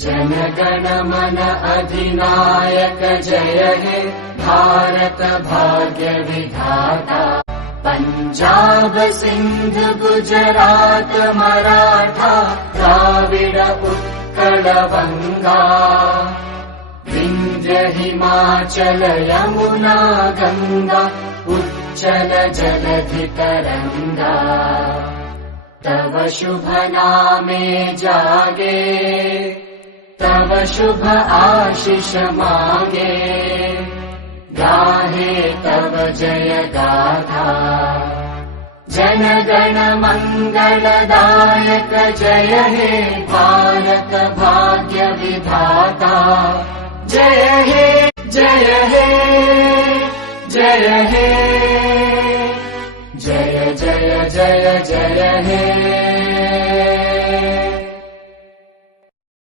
जनगण मन अधिनायक जय हे भारत भाग्य विधाता। पंजाब सिंध गुजरात मराठा द्राविड उत्कल बंगा। विंध्य हिमाचल यमुना गंगा उच्चल जलधि तरंगा। तव शुभ नामे जागे तव शुभ आशीष मांगे। गाहे तव जय गाथा जन गण मंगलदायक जय हे भारत भाग्य विधाता। जय हे जय हे जय हे जय जय जय जय हे।